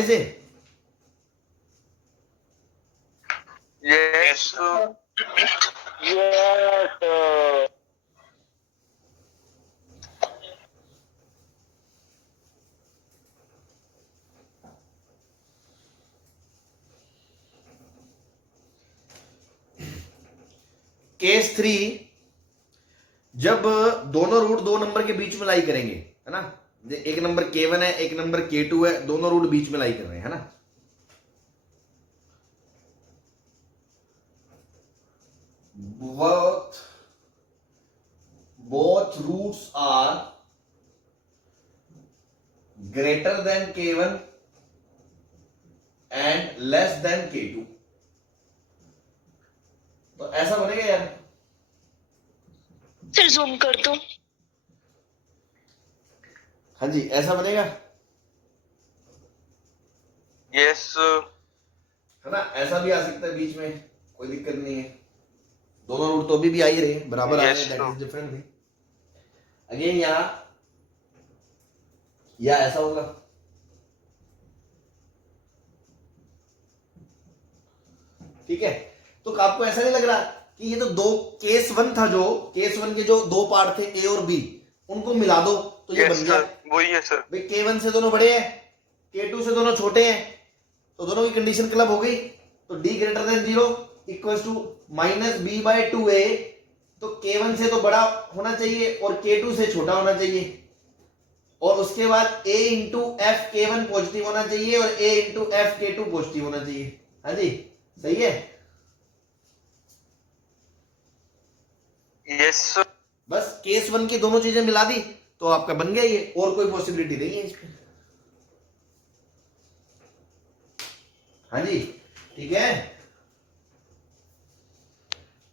रहे इसे? Yes yes. Case 3, जब दोनों रूट दो नंबर के बीच में लाई करेंगे, है ना, एक नंबर K1 है, एक नंबर K2 है, दोनों रूट बीच में लाई कर रहे हैं, है ना। both roots are greater than K1 and less than K2, तो ऐसा बनेगा यार। फिर जूम कर दो। हाँ जी, ऐसा बनेगा। यस है ना, ऐसा भी आ सकता है बीच में, कोई दिक्कत नहीं है। दोनों रूट तो अभी भी आ ही रहे हैं, बराबर आ रहे हैं, that is different thing. Again यहां या ऐसा होगा, ठीक है। तो आपको ऐसा नहीं लग रहा कि ये तो दो केस 1 था, जो केस 1 के जो दो पार्ट थे A और B, उनको मिला दो तो ये बन गया। वही है सर। भाई K1 से दोनों बड़े हैं, K2 से दोनों छोटे हैं, तो दोनों की कंडीशन क्लब हो गई। तो D greater than 0 equals to -B/2A, तो K1 से तो बड़ा होना चाहिए और K2 से छोटा होना चाहिए, और उसके बाद A into F K1 positive होना चाहिए और A into F K2 positive होना चाहिए। हाँ जी, सही है। Yes sir. बस केस 1 की दोनों चीजें मिला दी तो आपका बन गया ये, और कोई पॉसिबिलिटी नहीं है इसमें। हाँ जी, ठीक है।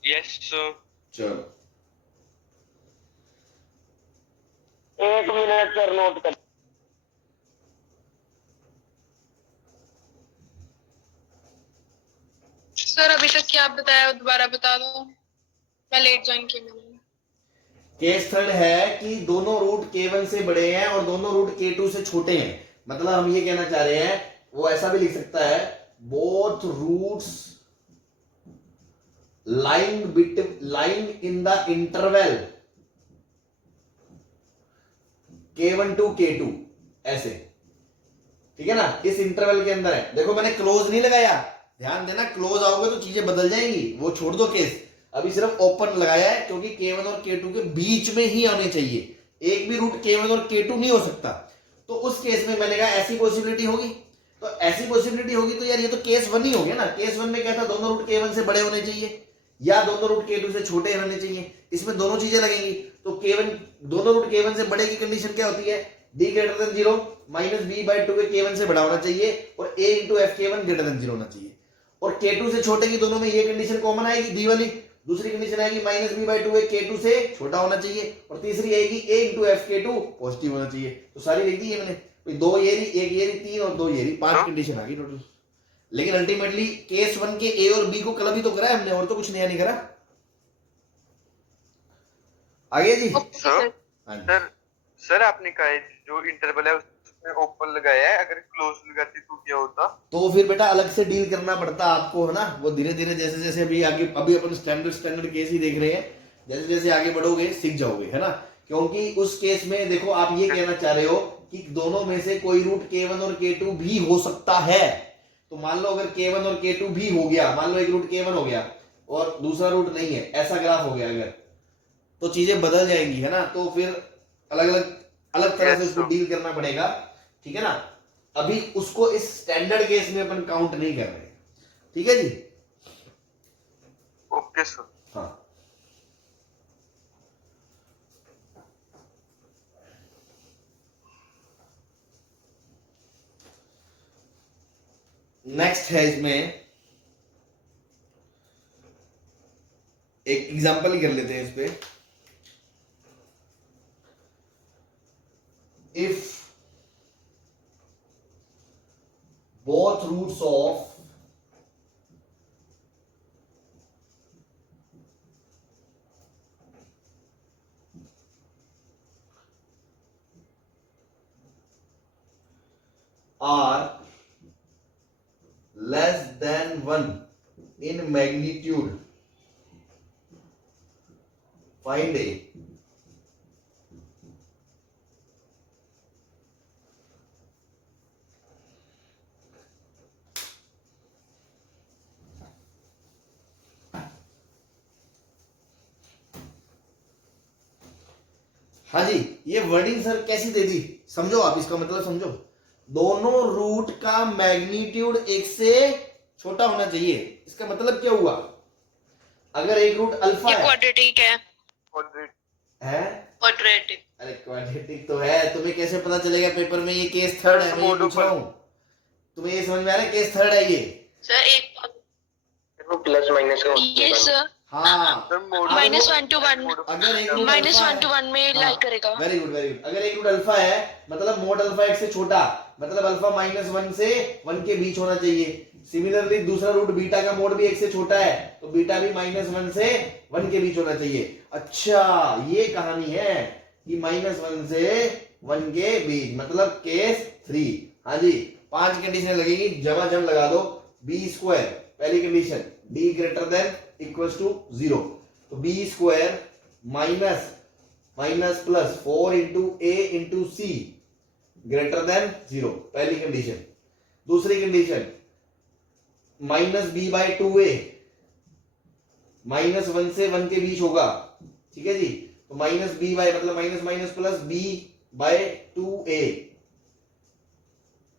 Yes sir. चलो 1 मिनट सर, नोट कर। सर अभी तक क्या बताया, दोबारा बता दो, मैं लेट ज्वाइन की मैंने। केस 3 है कि दोनों रूट K1 से बड़े हैं और दोनों रूट K2 से छोटे हैं। मतलब हम ये कहना चाह रहे हैं, वो ऐसा भी लिख सकता है, both roots lying in the interval K1 to K2, ऐसे, ठीक है ना, इस इंटरवल के अंदर है। देखो मैंने क्लोज नहीं लगाया, ध्यान देना, क्लोज आओगे तो चीजें बदल जाएंगी, वो छोड़ दो केस। अभी सिर्फ ओपन लगाया है क्योंकि K1 और K2 के बीच में ही आने चाहिए, एक भी रूट K1 और K2 नहीं हो सकता। तो उस केस में मैंने कहा ऐसी पॉसिबिलिटी होगी, तो ऐसी पॉसिबिलिटी होगी तो यार ये तो केस 1 ही हो गया ना। केस 1 में क्या था, दोनों रूट K1 से बड़े होने चाहिए या दोनों रूट K2 से छोटे होने चाहिए, इसमें दोनों चीजें लगेंगी। तो K1, दोनों रूट K1 से बड़े की कंडीशन क्या होती है, D greater than 0 -B/2 K1 से बड़ा होना चाहिए और A into F K1 greater than 0 होना चाहिए। और K2 से छोटे की दोनों में ये कंडीशन कॉमन आएगी, डी वाली। दूसरी कंडीशन आएगी -B/2 K2 से छोटा होना चाहिए, और तीसरी आएगी A into F K2 positive होना चाहिए। तो सारी लिख दी है मैंने, दो ये रही, एक ये रही, तीन और दो ये रही, 5 कंडीशन आ गई टोटल। लेकिन अल्टीमेटली केस 1 के A और B को क्लब ही तो करा है हमने, और तो कुछ नया नहीं करा। आगे जी। सर हाँ जी। सर सर आपने कहा है जो इंटरवल है उसमें ओपन लगाया है, अगर क्लोज लगाते तो क्या होता? तो फिर बेटा अलग से डील करना पड़ता आपको, है ना। वो धीरे धीरे जैसे जैसे अभी आगे, अभी अपन स्टैंडर्ड केस ही देख रहे हैं, जैसे जैसे आगे बढ़ोगे सीख जाओगे, है ना। क्योंकि उस केस में देखो आप ये कहना चाह रहे हो कि दोनों में से कोई रूट K1 और K2 भी हो सकता है। तो मान लो अगर K1 और K2 भी हो गया, मान लो एक रूट K1 हो गया और दूसरा रूट नहीं है, ऐसा ग्राफ हो गया अगर, तो चीजें बदल जाएंगी, है ना। तो फिर अलग अलग अलग तरह से उसको डील करना पड़ेगा, ठीक है ना। अभी उसको इस स्टैंडर्ड केस में अपन काउंट नहीं कर रहे, ठीक है जी। Okay sir. हाँ, नेक्स्ट है इसमें एक एग्जांपल ही कर लेते हैं इस पे। If both roots of are 1 in magnitude, find a हाँ जी, ये वर्डिंग सर कैसी दे दी, समझो आप, इसका मतलब समझो। दोनों रूट का मैग्नीट्यूड एक से छोटा होना चाहिए। इसका मतलब क्या हुआ, अगर एक रूट अल्फा ये है, क्वाड्रेटिक है। क्वाड्रेटिक। अरे क्वाड्रेटिक तो है, तुम्हें कैसे पता चलेगा पेपर में? ये केस थर्ड है, मैं ये पूछ रहा हूँ, तुम्हें ये समझ में आ रहा है? केस थर्ड है ये सर एक प्लस माइनस का ये सर हाँ, -1 to 1 अगर एक रूट -1 to 1 में लाइक करेगा। Very good very good. अगर एक रूट अल्फा है मतलब मोड अल्फा एक से छोटा, मतलब अल्फा -1 से 1 के बीच होना चाहिए। सिमिलरली दूसरा रूट बीटा का मोड भी एक से छोटा है, तो बीटा भी -1 से 1 के बीच होना चाहिए। अच्छा, ये कहानी है कि -1 से 1 के बीच, मतलब केस 3। हाँ जी, 5 कंडीशन लगेगी, जम लगा दो। बी स्क्वायर पहली condition, D greater than equals to 0, तो B square minus minus plus 4 into A into C greater than 0, पहली कंडीशन। दूसरी कंडीशन, -b/2a -1 से 1 के बीच होगा, ठीक है जी। तो -b बाय मतलब माइनस माइनस प्लस b/2a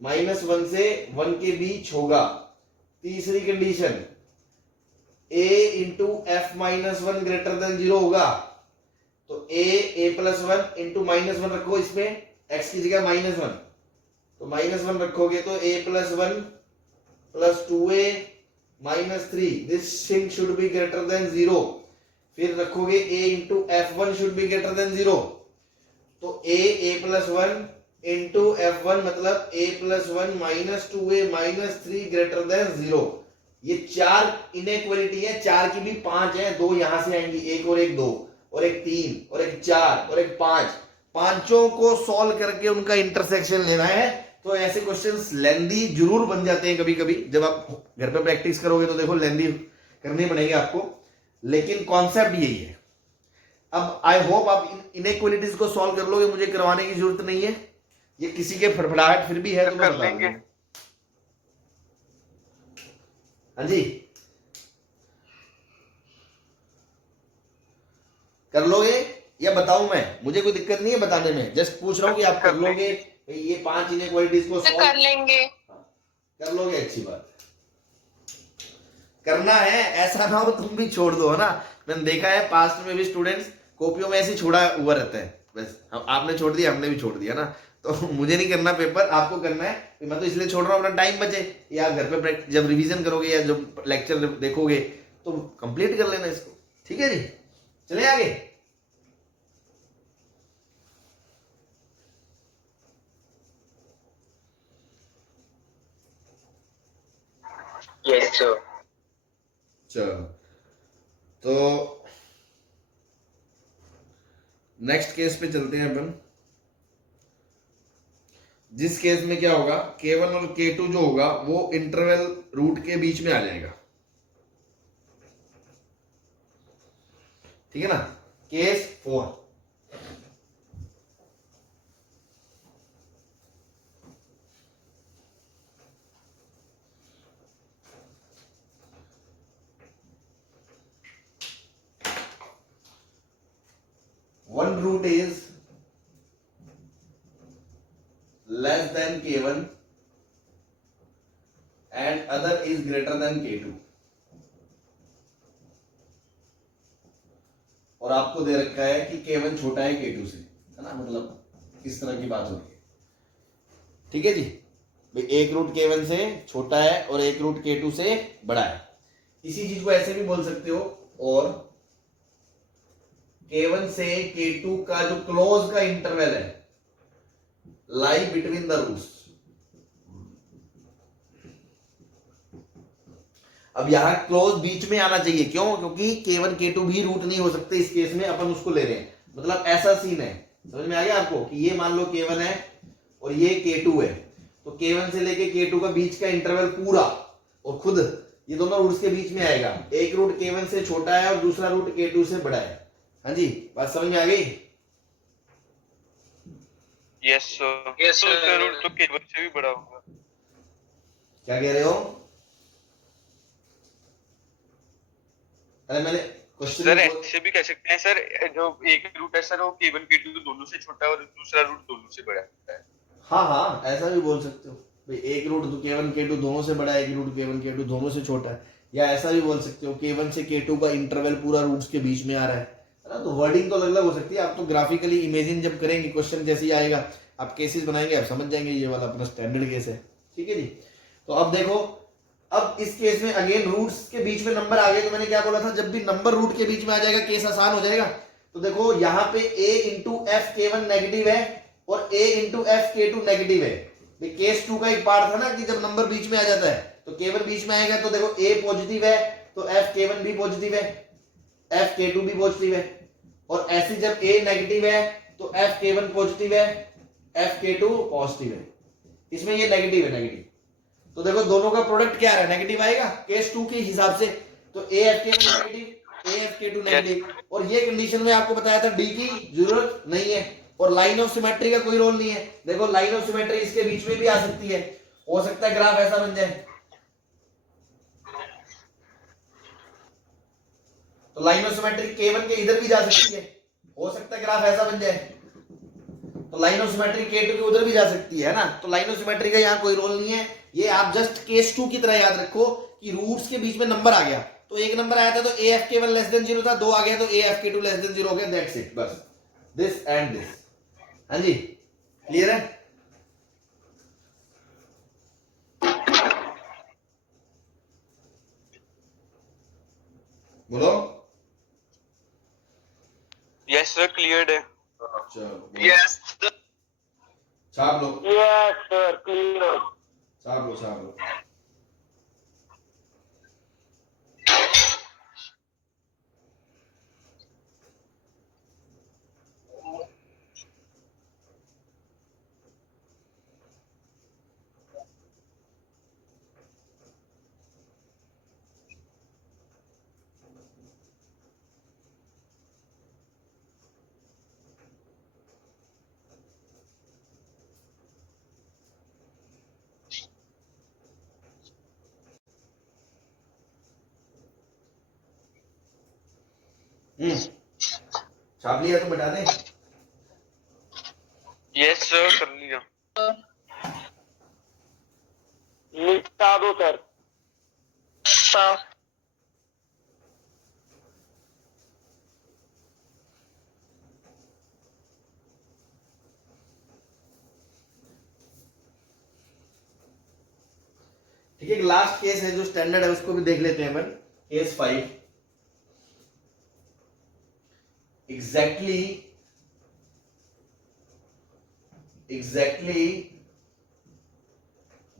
-1 से 1 के बीच होगा। तीसरी condition, a into f-1 greater than 0 होगा, तो a+1 इंटू -1 रखो, इसमें x की जगह -1, तो -1 रखोगे तो a+1 plus 2a -3, this thing should be greater than 0। फिर रखोगे a into f1 should be greater than 0, तो a+1 इंटू f1 मतलब a+1 -2a -3 ग्रेटर देन 0। ये 4 इनइक्वालिटी है, 4 की भी 5 है, 2 यहां से आएंगी, एक और एक 2 और एक 3 और एक 4 और एक 5, पांचों को सॉल्व करके उनका इंटरसेक्शन लेना है। तो ऐसे क्वेश्चंस लेंदी जरूर बन जाते हैं कभी कभी, जब आप घर पे प्रैक्टिस करोगे तो देखो लेंदी करनी पड़ेगी आपको, लेकिन कॉन्सेप्ट यही है। अब आई होप आप इनइक्वालिटीज को सॉल्व कर लोगे, मुझे करवाने की जरूरत नहीं है। ये किसी के फड़फड़ाहट फिर भी है तो मैं कर बता लेंगे। दूंगा। हाँ जी, कर लोगे या बताऊं मैं? मुझे कोई दिक्कत नहीं है बताने में, जस्ट पूछ रहा हूं कि आप कर लोगे। ये 5 इनइक्वालिटीज को कर लेंगे। कर लोगे, अच्छी बात। करना है, ऐसा ना हो तुम भी छोड़ दो, है ना। मैंने देखा है पास्ट में भी स्टूडेंट्स कॉपियों में ऐसे छोड़ा हुआ रहता है, बस आपने छोड़ दिया, हमने भी छोड़ दिया ना। तो मुझे नहीं करना पेपर, आपको करना है। मैं तो इसलिए छोड़ रहा हूँ, अपना टाइम बचे, या घर पे जब रिवीजन करोगे या जब लेक्चर देखोगे तो कंप्लीट कर लेना इसको, ठीक है जी। चले आगे। Yes sir. चलो, तो नेक्स्ट केस पे चलते हैं अपन। जिस केस में क्या होगा, K1 और K2 जो होगा वो इंटरवल रूट के बीच में आ जाएगा, ठीक है ना। Case 4, one root is less than K1 and other is greater than K2, और आपको दे रखा है कि K1 छोटा है K2 से, है ना। मतलब इस तरह की बात हो रही है, ठीक है जी। भाई एक रूट K1 से छोटा है और एक रूट K2 से बड़ा है। इसी चीज को ऐसे भी बोल सकते हो, और K1 से K2 का जो क्लोज का इंटरवल है लाई बिटवीन द रूट्स। अब यहां क्लोज बीच में आना चाहिए, क्यों? क्योंकि K1 K2 भी रूट नहीं हो सकते इस केस में, अपन उसको ले रहे हैं। मतलब ऐसा सीन है, समझ में आ गया आपको, कि ये मान लो K1 है और ये K2 है, तो K1 से लेके K2 का बीच का इंटरवल पूरा, और खुद ये दोनों रूट्स के बीच में आएगा। एक रूट K1 से छोटा है और दूसरा रूट K2 से बड़ा है। हाँ जी, बात समझ में आ गई? Yes sir. Yes, तो sir. उसका रूट तो K1 से भी बड़ा होगा। क्या कह रहे हो? अरे मैंने क्वेश्चन सर ऐसे भी कह सकते हैं सर, जो एक रूट है सर वो K1 K2 तो दोनों से छोटा है और दूसरा रूट दोनों से बड़ा है। हाँ हाँ, ऐसा भी बोल सकते हो भाई, एक रूट तो K1 K2 दोनों से बड़ा है, एक रूट K1 K2 दोनों से छोटा है। या ऐसा भी बोल सकते हो K1 से K2 का इंटरवल पूरा रूट्स के बीच में आ रहा है ना। तो वर्डिंग तो अलग अलग हो सकती है। आप तो ग्राफिकली इमेजिन जब करेंगे, क्वेश्चन जैसे ही आएगा आप केसेस बनाएंगे, आप समझ जाएंगे ये वाला अपना स्टैंडर्ड केस है। ठीक है जी। तो अब देखो, अब इस केस में अगेन रूट्स के बीच में नंबर आ गए, तो मैंने क्या बोला था, जब भी नंबर रूट के बीच में आ जाएगा केस आसान हो जाएगा। तो देखो यहाँ पे a into F K1 negative है और a into F K2 negative है। केस 2 का एक पार्ट था ना कि जब नंबर बीच में आ जाता है तो K1 बीच में आएगा, तो देखो a पॉजिटिव है तो एफ K1 भी पॉजिटिव है, एफ K2 भी पॉजिटिव है। और ऐसे जब a नेगेटिव है तो एफ K1 पॉजिटिव है, एफ K2 पॉजिटिव है। इसमें ये नेगेटिव है, नेगेटिव। तो देखो दोनों का प्रोडक्ट क्या आ रहा है, नेगेटिव आएगा केस 2 के हिसाब से। तो AFK1 नेगेटिव, AFK2 नेगेटिव। और ये कंडीशन में आपको बताया था डी की जरूरत नहीं है और लाइन ऑफ सिमेट्री का कोई रोल नहीं है। देखो लाइन ऑफ सिमेट्री इसके बीच में भी आ सकती है, हो सकता है ग्राफ ऐसा बन जाए। तो लाइन ऑफ सिमेट्री K1 के इधर भी जा सकती है, हो सकता है ग्राफ ऐसा बन जाए। तो लाइन ऑफ सिमेट्री K2 के उधर भी जा सकती है ना। तो लाइन ऑफ सिमेट्री का यहाँ कोई रोल नहीं है। ये आप जस्ट केस 2 की तरह याद रखो कि रूट्स के बीच में नंबर आ गया, तो एक नंबर आया था तो AFK1 लेस देन 0 था, 2 आ गया तो AFK2 लेस देन 0 हो गया। दैट्स इट, बस दिस एंड दिस। हाँ जी, क्लियर है? बोलो। यस सर, क्लियर्ड है। चलो यस छाप लो, Yes, sir. Clear. छाप लो, छाप लो। छाप लिया तो बता दें। यस सर, कर लिया। निपटा दो सर। साफ। ठीक है, लास्ट केस है जो स्टैंडर्ड है उसको भी देख लेते हैं अपन। Case 5, exactly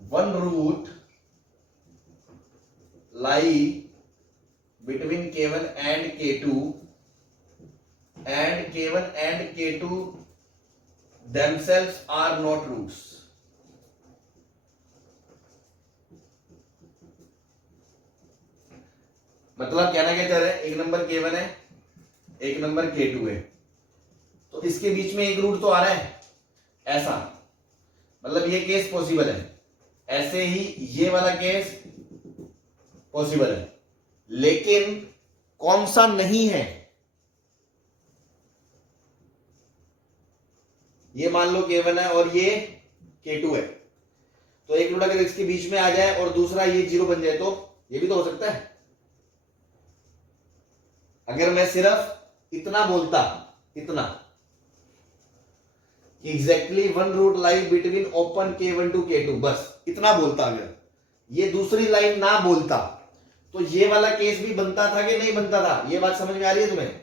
one root lie between K1 and K2 and K1 and K2 themselves are not roots। मतलब कहना क्या चाह रहे हैं, एक नंबर K1 है, एक नंबर K2 है, तो इसके बीच में एक रूट तो आ रहा है ऐसा, मतलब ये केस पॉसिबल है। ऐसे ही ये वाला केस पॉसिबल है, लेकिन कौन सा नहीं है? ये मान लो K1 है और ये K2 है, तो एक रूट अगर इसके बीच में आ जाए और दूसरा ये 0 बन जाए तो ये भी तो हो सकता है। अगर मैं सिर्फ इतना बोलता, इतना exactly one root lie between open K1 to K2, बस इतना बोलता, अगर ये दूसरी लाइन ना बोलता तो ये वाला केस भी बनता था कि नहीं बनता था? ये बात समझ में आ रही है तुम्हें?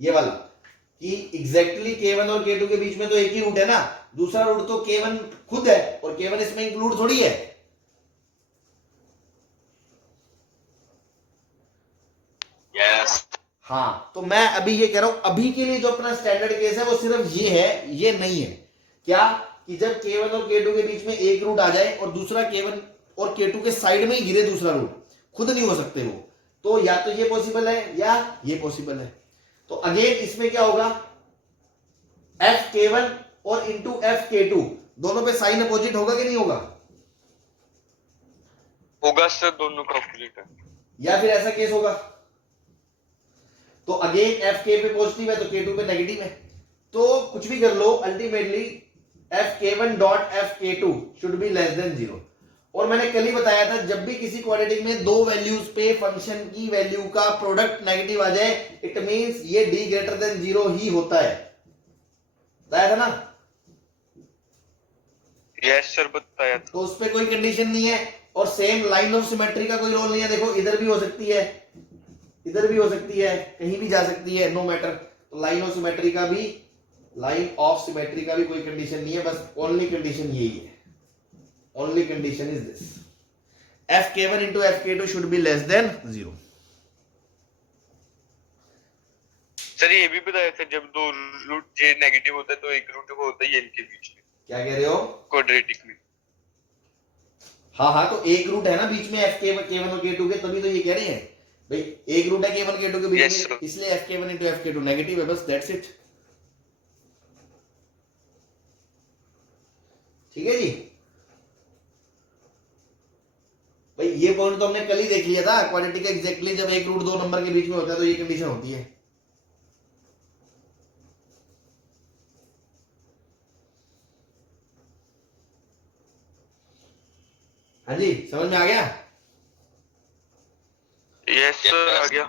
ये वाला कि एग्जैक्टली K1 और K2 के बीच में तो एक ही रूट है ना, दूसरा रूट तो K1 खुद है और K1 इसमें इंक्लूड थोड़ी है। यस। हाँ, तो मैं अभी ये कह रहा हूं, अभी के लिए जो अपना स्टैंडर्ड केस है वो सिर्फ ये है, ये नहीं है। क्या कि जब K1 और K2 के बीच में एक रूट आ जाए और दूसरा K1 और K2 के साइड में ही गिरे दूसरा रूट, खुद नहीं हो सकते वो, तो या तो ये पॉसिबल है या ये पॉसिबल है। तो अगेन इसमें क्या होगा, Fk1 और इंटू Fk2 दोनों पे साइन अपोजिट होगा कि नहीं होगा? होगा सर, दोनों का ऑपोजिट है। या फिर ऐसा केस होगा, तो अगेन Fk पे पॉजिटिव है तो K2 पे नेगेटिव है, तो कुछ भी कर लो ultimately Fk1 dot Fk2 should be less than 0। और मैंने कल ही बताया था जब भी किसी क्वाड्रेटिक में दो वैल्यूज पे फंक्शन की वैल्यू का प्रोडक्ट नेगेटिव आ जाए इट मींस ये d ग्रेटर देन 0 ही होता है, बताया था ना? यस सर, बताया था। तो उस पे कोई कंडीशन नहीं है, और सेम लाइन ऑफ सिमेट्री का कोई रोल नहीं है। देखो इधर भी हो सकती है, इधर भी हो सकती है, कहीं भी जा सकती है, नो मैटर। तो लाइन ऑफ सिमेट्री का भी कोई कंडीशन नहीं है, बस ओनली कंडीशन यही है, only condition is this, Fk1 into Fk2 should be less than 0। Sir ये भी बताया था जब दो रूट जे नेगेटिव होता है तो एक रूट वो होता है इनके बीच में, क्या कह रहे हो? क्वाड्रेटिक में। हाँ, तो एक रूट है ना बीच में K1 और K2 के, तभी तो ये कह रहे हैं भाई एक रूट है K1 K2 के बीच Yes, में, sir. इसलिए Fk1 इंटू Fk2 नेगेटिव है, बस दैट्स इट। ठीक है जी भाई, ये पॉइंट तो हमने कल ही देख लिया था, क्वाड्रेटिक का एग्जैक्टली जब एक रूट दो नंबर के बीच में होता है तो ये कंडीशन होती है। हाँ जी, समझ में आ गया? यस सर, आ गया।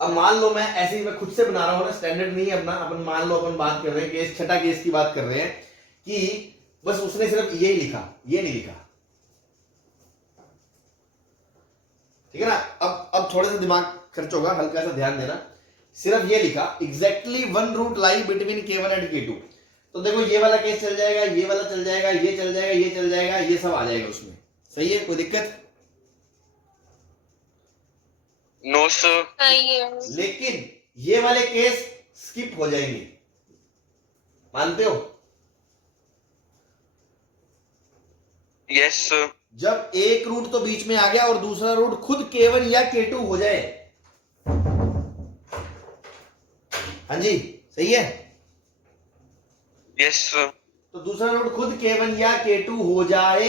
अब मान लो मैं ऐसे ही मैं खुद से बना रहा हूं ना, स्टैंडर्ड नहीं है अपना, अपन मान लो अपन बात कर रहे हैं केस, छठा केस की बात कर रहे हैं कि बस उसने सिर्फ यही लिखा, ये नहीं लिखा, ठीक है ना? अब थोड़ा सा दिमाग खर्च होगा, हल्का सा ध्यान देना, सिर्फ ये लिखा exactly one root lie between K1 and K2। तो देखो ये वाला केस चल जाएगा, ये वाला चल जाएगा, ये चल जाएगा, ये चल जाएगा, ये सब आ जाएगा उसमें, सही है? कोई दिक्कत? No sir. नहीं है। लेकिन ये वाले केस स्किप हो जाएंगे, मानते हो? Yes sir. जब एक रूट तो बीच में आ गया और दूसरा रूट खुद K1 या K2 हो जाए, हाँ जी सही है? Yes sir. तो दूसरा रूट खुद K1 या K2 हो जाए,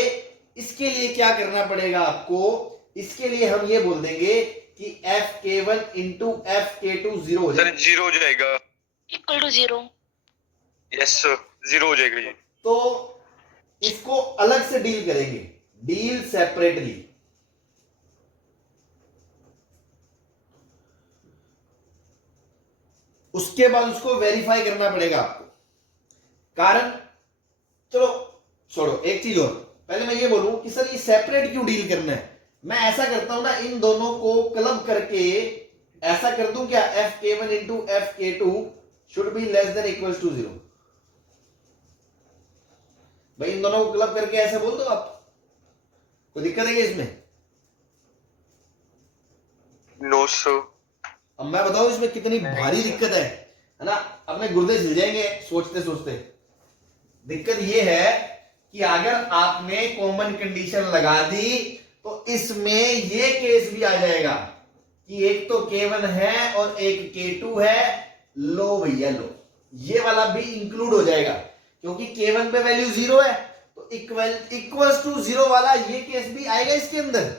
इसके लिए क्या करना पड़ेगा आपको? इसके लिए हम ये बोल देंगे कि Fk1 इंटू Fk2 0 हो सर जाए, 0 हो जाएगा। Equal to 0। यस सर, 0 हो जाएगा ये। तो इसको अलग से डील करेंगे, डील सेपरेटली। उसके बाद उसको वेरीफाई करना पड़ेगा आपको, कारण चलो छोड़ो, एक चीज और पहले मैं ये बोलूं कि सर ये सेपरेट क्यों डील करना है? मैं ऐसा करता हूं ना, इन दोनों को क्लब करके ऐसा कर दूं क्या, Fk1 into Fk2 should be less than equal to 0। भाई इन दोनों को क्लब करके ऐसे बोल दो आप, कोई दिक्कत है क्या इसमें? No sir. अब मैं बताऊं इसमें कितनी भारी दिक्कत है ना? अपने गुर्दे छिल जाएंगे सोचते सोचते। दिक्कत ये है कि अगर आपने कॉमन कंडीशन लगा दी तो इसमें ये केस भी आ जाएगा कि एक तो K1 है और एक K2 है, लो भैया लो, ये वाला भी इंक्लूड हो जाएगा क्योंकि K1 पे वैल्यू 0 है, तो इक्वल्स टू 0 वाला ये केस भी आएगा इसके अंदर।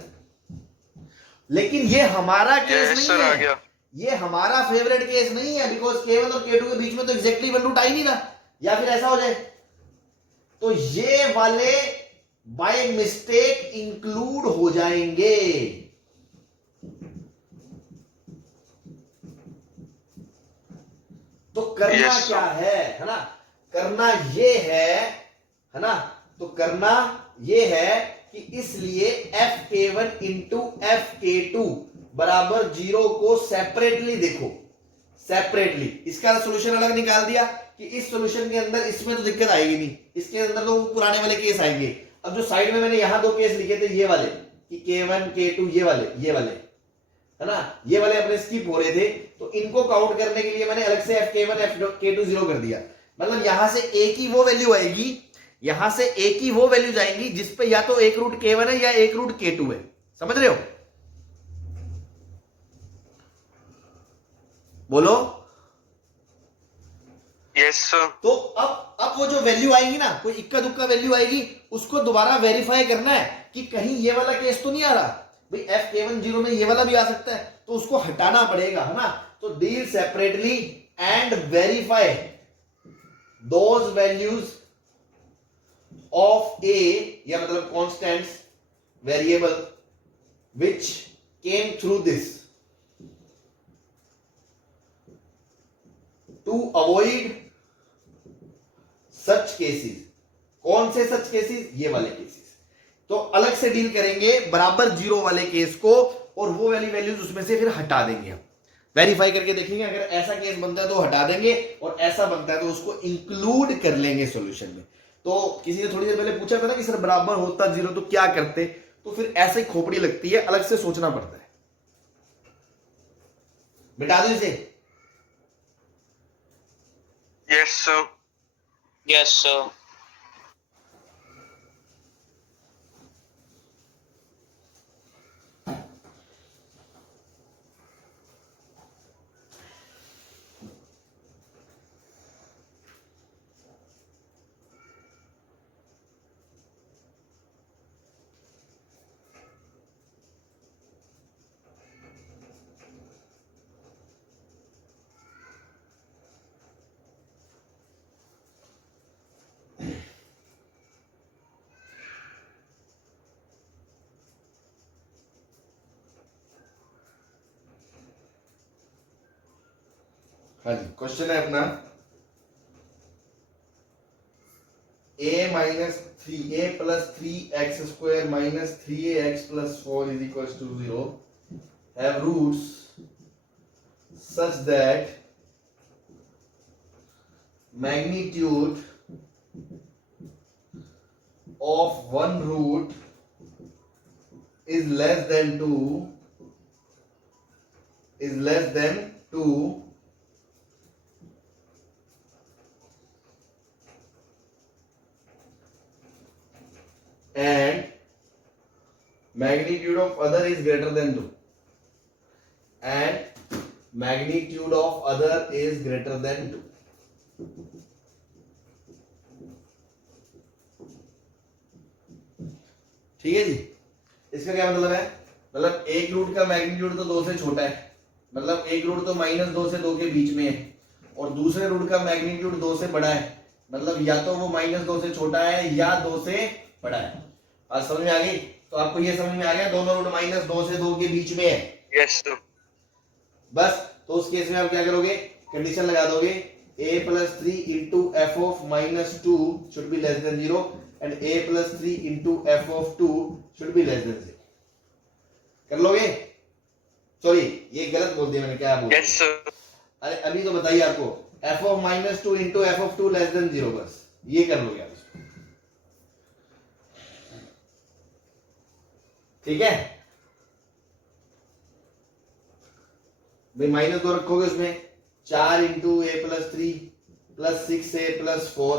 लेकिन ये हमारा केस यस सर, नहीं आ है, गया। ये हमारा फेवरेट केस नहीं है, बिकॉज K1 और K2 के बीच में तो एग्जैक्टली वन रूट आ ही नहीं ना, या फिर ऐसा हो जाए तो ये वाले बाय मिस्टेक इंक्लूड हो जाएंगे। तो करना Yes, क्या है ना? करना ये है ना? तो करना ये है कि इसलिए Fk1 इंटू Fk2 बराबर 0 को सेपरेटली देखो, सेपरेटली। इसका सोल्यूशन अलग निकाल दिया कि इस सोल्यूशन के अंदर इसमें तो दिक्कत आएगी नहीं, इसके अंदर तो पुराने वाले केस आएंगे। अब जो साइड में मैंने यहां दो केस लिखे थे, ये वाले कि K1 K2 ये वाले है ना, ये वाले अपने स्किप हो रहे थे, तो इनको काउंट करने के लिए मैंने अलग से Fk1 Fk2 0 कर दिया। मतलब यहां से एक ही वो वैल्यू आएगी यहां से ए की वो वैल्यूज आएंगी जिसपे या तो एक रूट K1 है या एक रूट K2 है, समझ रहे हो? बोलो। Yes sir. तो अब वो जो वैल्यू आएगी ना, कोई इक्का दुक्का वैल्यू आएगी, उसको दोबारा वेरीफाई करना है कि कहीं ये वाला केस तो नहीं आ रहा भाई, Fk1 0 में ये वाला भी आ सकता है, तो उसको हटाना पड़ेगा, है ना? तो deal separately and verify those values of A, या मतलब constants variable which came through this to avoid such cases. कौन से सच केसेस? ये वाले केसेस। तो अलग से डील करेंगे बराबर जीरो वाले केस को, और वो वाली वैल्यूज उसमें से फिर हटा देंगे। हम वेरीफाई करके देखेंगे, अगर ऐसा केस बनता है तो हटा देंगे, और ऐसा बनता है तो उसको इंक्लूड कर लेंगे सॉल्यूशन में। तो किसी ने थोड़ी देर पहले पूछा था ना कि सर बराबर होता जीरो तो क्या करते, तो फिर ऐसे ही खोपड़ी लगती है, अलग से सोचना पड़ता है। मिटा दो इसे। Yes sir. Yes sir. हाँ जी, क्वेश्चन है अपना a minus 3a plus 3x square minus 3ax plus 4 is equal to 0 have roots such that magnitude of one root is less than 2 and magnitude of other is greater than 2 and magnitude of other is greater than 2। ठीक है जी, इसका क्या मतलब है? मतलब एक root का magnitude तो 2 से छोटा है, मतलब एक रूट तो -2 से 2 के बीच में है, और दूसरे रूट का मैग्नीट्यूड 2 से बड़ा है, मतलब या तो वो -2 से छोटा है या 2 से बड़ा है। आज समझ में आ गई? तो आपको ये समझ में आ गया दोनों रूट -2 से 2 के बीच में है। Yes sir. बस, तो उस केस में आप क्या करोगे? कंडीशन लगा दोगे a plus 3 into f of -2 should be less than 0 and a plus 3 into f of 2 should be less than 0। कर लोगे? सॉरी, ये गलत बोल दिया मैंने, क्या बोल? Yes sir. अरे अभी तो बताइए आपको, f of -2 into f of 2 less than 0, बस ये कर लोगे आप इसको। ठीक है भाई, -2 रखोगे उसमें, 4 into A plus 3 plus 6a plus 4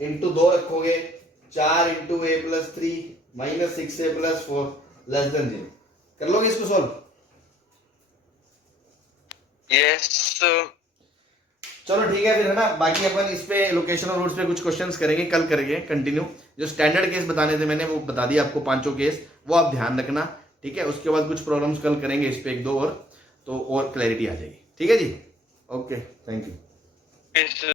into 2 रखोगे, 4 into A plus 3 minus 6a plus 4 less than 0। कर लोगे इसको सॉल्व? Yes sir. चलो ठीक है फिर, है ना? बाकी अपन इस पे लोकेशन और रूट्स पे कुछ क्वेश्चंस करेंगे, कल करेंगे कंटिन्यू। जो स्टैंडर्ड केस बताने थे मैंने वो बता दिया आपको, 5 केस, वो आप ध्यान रखना। ठीक है, उसके बाद कुछ प्रॉब्लम्स कल करेंगे इस पे 1-2 और, तो और क्लैरिटी आ जाएगी। ठीक है जी, okay, thank you. Yes sir.